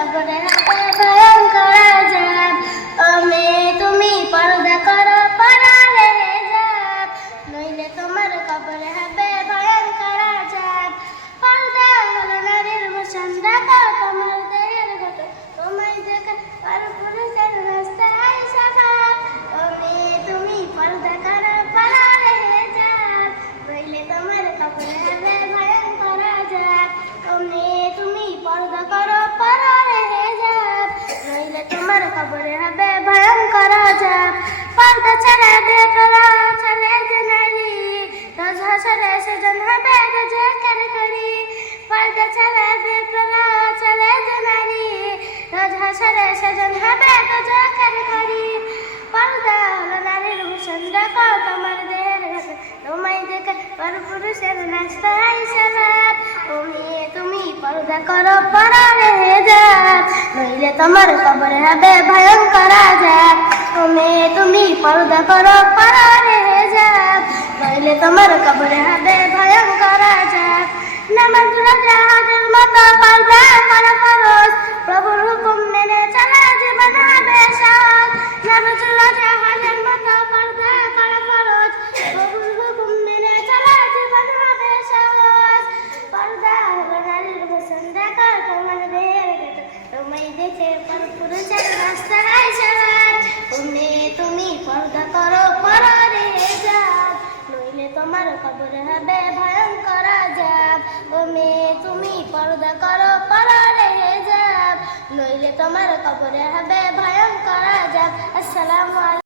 কবরে হবে ভয়ঙ্কর আযাব। ও মেয়ে তুমি পর্দা করো, পরালে হিজাব, নইলে তোমার কবরে হবে ভয়ঙ্কর আযাব। পর্দা হলো নারীর ভূষণ, ঢাকা তোমার দেহের গঠন, তোমায় দেখে পরপুরুষের রাস্তায় স্বভাব। ও মেয়ে তুমি পর্দা করো, পরালে হিজাব, নইলে তোমার কবরে হবে ভয়ঙ্কর আযাব। ও মেয়ে তুমি পর্দা করো, পরালে হিজাব, নইলে তোমার কবরে হবে ভয়ঙ্কর আযাব। পর্দা ছাড়া বেপরোয়া চলে যে নারী, রোজ হাসরে সেজন হবে রোজগার করি। পর্দা ছাড়া বেপরোয়া চলে যে নারী, রোজ হাসরে সেজন হবে রোজগার করি। পর্দা হলো নারীর ভূষণ, ঢাকা তোমার দেহের গঠন, তোমায় দেখে পরপুরুষের রাস্তায় স্বভাব। ও মেয়ে তুমি পর্দা করো, পরালে হিজাব, নইলে তোমার কবরে হবে ভয়ঙ্কর আযাব। ও মেয়ে তুমি পর্দা করো, পরালে হিজাব, নইলে তোমার কবরে হবে ভয়ঙ্কর আযাব। নামাজ রোজা হজের মতো পর্দা করা ফরজ, প্রভুর হুকুম মেনে চলা জীবন হবে সহজ। নামাজ রোজা হজের মতো পর্দা করা ফরজ, প্রভুর হুকুম মেনে চলা জীবন হবে সহজ। পর্দা হলো নারীর ভূষণ, ঢাকা তোমার দেহের গঠন, তোমায় দেখে পরপুরুষের রাস্তায় স্বভাব। ও মেয়ে তুমি পর্দা করো, পরালে হিজাব, নইলে তোমার কবরে হবে ভয়ঙ্কর আযাব। ও মেয়ে তুমি পর্দা করো, পরালে হিজাব, নইলে তোমার কবরে হবে ভয়ঙ্কর আযাব। আসসালামু আলাইকুম।